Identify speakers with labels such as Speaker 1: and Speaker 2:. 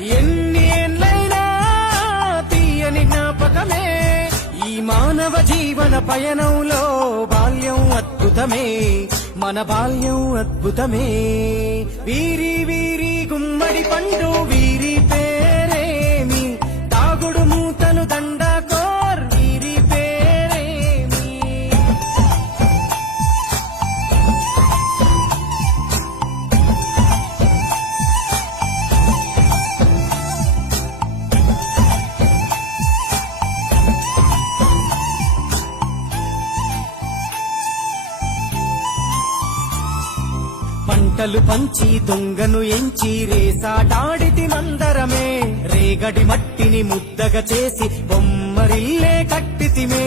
Speaker 1: ఎన్నేళ్ళైనా తీయని జ్ఞాపకమే. ఈ మానవ జీవన పయనంలో బాల్యం అద్భుతమే. మన బాల్యం అద్భుతమే. వీరి వీరి గుమ్మడి పండు పంటలు పంచి దొంగను ఎంచి రేసాడాడితి మందరమే. రేగడి మట్టిని ముద్దగా చేసి బొమ్మరిల్లే కట్టితిమే